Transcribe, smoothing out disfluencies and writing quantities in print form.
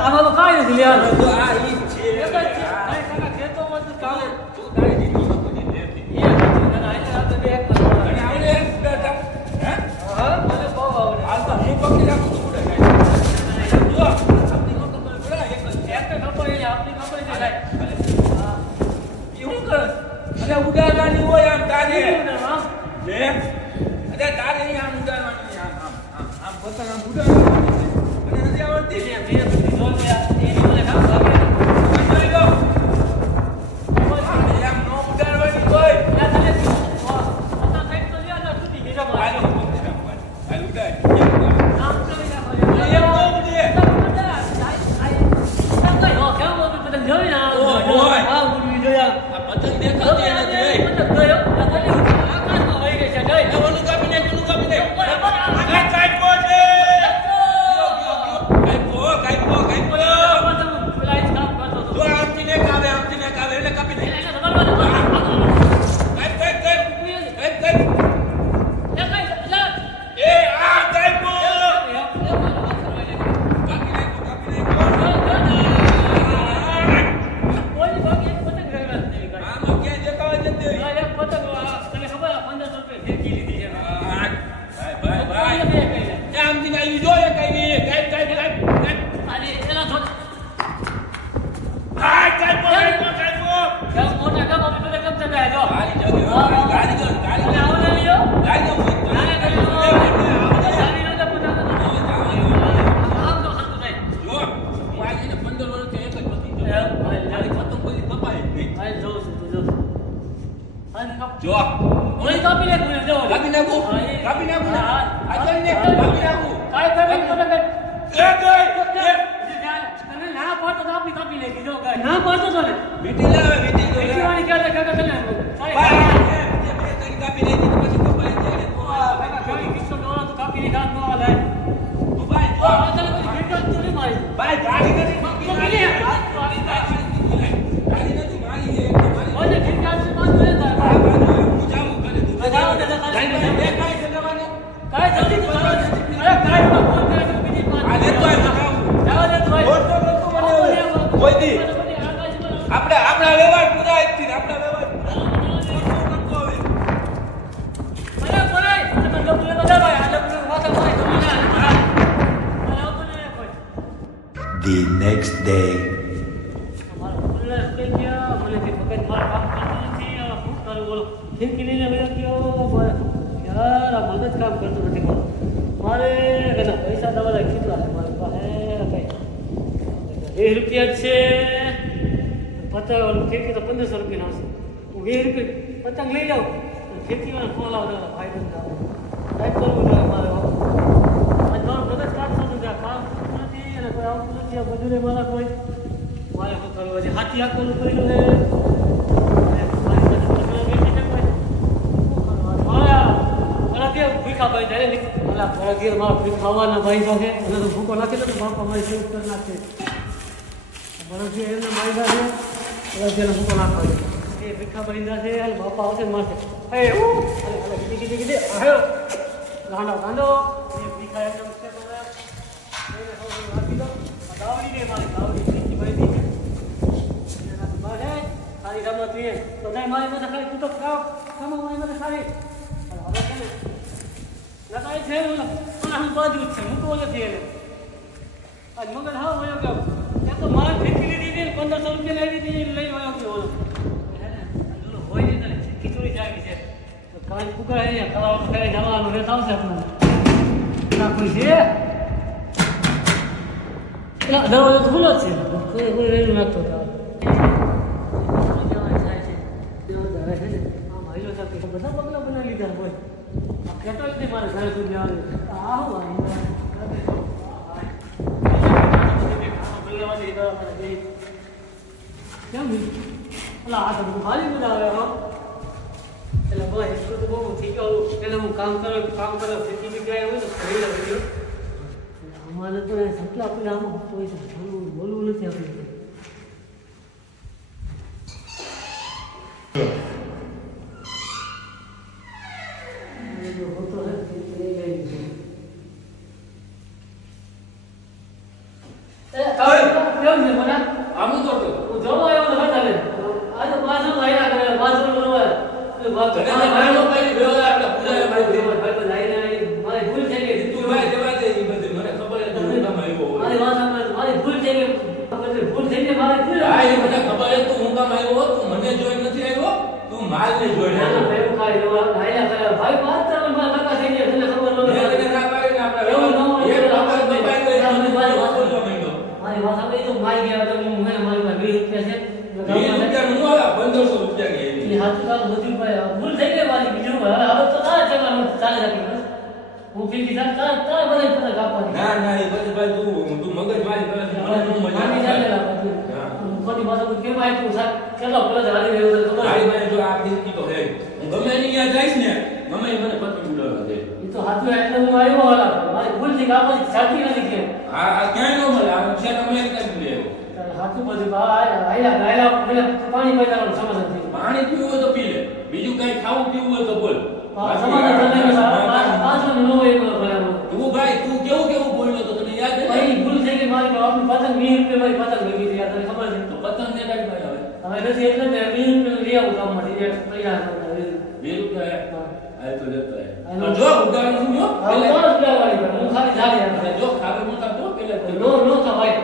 આમાં તો કાંઈ નથી યાર તો આ ઈ જ છે એક જ છે કાંઈ કાકા ખેતો માં તો કામ તું તારી દીદી સપોજી લેતી એ અને આઈને આપણે બે એક અને આવડે બેટા હે હા મને બહુ આવડે હાલ તો હું પકડી રાખું તું ઉડે જાય જો આપણી નો ખબર પડે એક જ એક ખબર એ આપણી ખબર છે કાંઈ હા ઈ હું કરે અરે ઉડાડવાની હોય આમ તારે હા લે અરે તારે ઈ આમ ઉડાડવાની આમ પતંગ આમ ઉડાડવાની અને નથી આવડતી એ બે જો લે એની મને કામ લાગે જોઈ લો આમ નો ઉડાડવાની હોય યા તને પોતા કઈ તો લ્યા ના તૂટી ગઈ જમા હાલ ઉડાડ આમ કરી નાખો એમ નો ઉડે આ પતંગ દેખાતી નથી ઓલું કાપી નાખ કાપ્યો છે કાપ્યો જો આમથી ને કાવે એટલે કાપી દે કાપ એ આ કાપ્યો કાપી નાખ આમાં ક્યાં દેખાવા જતી ભાઈ આમથી આવી જો એક આવી કાપ જો કાપી નાખું ના પડતો તો ને વીટી લાવે વીટી વાળી ક્યારે કાકા કને કાપી દે પછી કપાઈ જાય કાકા ઘણી કિસ્સો ડોળા તો કાપી ની ગામ નો આલે તું ભાઈ જો આ તને કોઈ ભેટ તો નહીં મારી ભાઈ ગાડી નથી ગાડી નથી મારી છે તમારી ઓલે ઠીકાણ છે બાદ લે તા હું જાઉં ઘરે તું જાવ ને બે કાઈ જગાવાને કાઈ જલ્દી તો અરે કાઈ માં ફોન કરે તો બીજી વાત આ લેતો આવ જાવ લે તો ફોન તો મને કોઈ દી આપણા વ્યવહાર પૂરા જ થી આપણા વ્યવહાર The next day. પૈસા દવા કેટલા છે મારી પાસે કઈ 20 રૂપિયા છે પતંગ ખેતી તો 1500 રૂપિયા આવશે હું 20 રૂપિયા પતંગ લઈ જાઉં ખેતી વાળા ફોન આવતો ભાઈ બંધ સાહેબ કરવું જોઈએ મારે તમારું મગજ કામ થતું ત્યાં કામ નથી અને કોઈ આવતું નથી આ બધું મારા કોઈ મારે શું કરવું હજી હાથી આખું કરેલું છે ભીખાભાઈ ત્યારે મારા ભીખાવાના ભાઈ સાથે અને તો ભૂકો નાખી દો બાપા મારી સેવ કરી નાખે બરાબર એમને મારી પાસે બરાબર ભૂકો નાખવા એ ભીખાભાઈ છે બાપા આવશે માથે ગાંડો ગાંડો એ ભીખા એકદમ છે નાખી દો દાવડી ને મારી દાવડી ભીખી દી સારી રમત જોઈએ તો નહીં મારી પાસે ખાલી તું તો ખાવ મારી પાસે સારી હવે કે લગાઈ છે હું બાજુ જ છે મૂકવો નથી એને આજ મગજ હા વયો ગયો એ તો મારે ફેંકી લીધી હતી 1500 રૂપિયા લઈ દીધી લઈ વયો ગયો ઓલો હોય નહીં તને ખીચડી જાગી છે તો કાલ કુકર અહીંયા ખાવાનું ખાઈ જવાનું રહેતા આવશે આપણને કોઈ છે દરવાજો તો ખુલ્લો જ છે કોઈ રેલું નાખતો હતો બધા પગલા બનાવી લીધા હોય કેટલા રીતે મારે ઘરે સુધી આવે કેમ પેલા આ તો ખાલી બધા આવે એટલે બસ એટલું તો બહુ થઈ ગયો એટલે હું કામ કરો ફેંકી જગ્યાએ હોય તો ખરી લાગે અમારે તો સટલા પેલા આમાં બોલવું નથી આપણે બધું વાત તને મેં ઘણા લોકો કઈ વ્યવહાર આપણે પૂજારે મારી ભાઈ તો લાઈને મારી ભૂલ થઈ ગઈ તું ભાઈ જવા દે એ બધું મને ખબર જ નથી તમે આવ્યો હોય મારી વાત સાંભળ મારી ભૂલ થઈ ગઈ ભૂલ થઈ ગઈ મારી ભૂલ હા એ મને ખબર છે તું હું કામ આવ્યો તું મને જોઈ નથી આવ્યો તું માલ ને જોઈ ના આવ્યો ભાઈ ખાઈ લેવા નાયા કરે ભાઈ વાત તો મને કાકા થઈ ગયા તને ખબર મેં નથી તને ના પાડી ને આપણે એવું ન હોય એક વખત દબાઈ ગઈ મારી એટલે વાત મારી વાત બોલવા માંડ્યો મારી વાત સાંભળી તો મારી ગયા તો હું મને મારી પાસે 20 રૂપિયા છે 20 રૂપિયા નું આવે 1500 રૂપિયા કે એ હાથ કાલ બધું ભાઈ ભૂલ થઈ ગઈ મારી બીજું હવે તો તારે ચલાવવાનું ચાલે રાખી હું ફીકી તાર બધે પતા કાપવાની ના ના એ બધી ભાઈ તું મગજ મારી કરે છે મને તું મજા માની નથી ચાલે આવતી. કોની પાસે કેમ આપ્યું સાહેબ કેટલો કોલેજ હાલી રહ્યો છે ખબર મારી પાસે જો આ દીકરી તો હે હું ગમે એની ત્યાં જઈશ ને ગમે એ મને પતંગ ઉડાડવા દે એ તો હાથું એટલે હું આવ્યો હાલા મારી ભૂલ થી કાપવાની સાચી નથી કે આ ક્યાંય ન મળે આ છે તમે એક કરી લે હાથું બધું આયલા પાણી પીવાનું સમાધાન થઈ પાણી પીવું હોય તો પી લે બીજું કઈ ખાવું પીવું હોય તો બોલ સમાધાન થઈ પાછળ નો હોય બરાબર તું ભાઈ તું કેવું કેવું બોલ્યો તો તને યાદ છે ભાઈ ભૂલ થઈ ગઈ મારી આપણી પતંગ 20 રૂપિયા મારી પતંગ લઈ ગઈ તને ખબર છે તો પતંગ ને કાઢી ભાઈ હવે હવે નથી એટલે મેં 20 રૂપિયા લઈ આવું કામ માટે તૈયાર 2 રૂપિયા આ તો લેતો હે આનો જો ઉદાહરણ શું જો હવે 10 રૂપિયા વાળી હું ખાલી જાળી જો ખાવે મોટા તો પેલા નો નો તો ભાઈ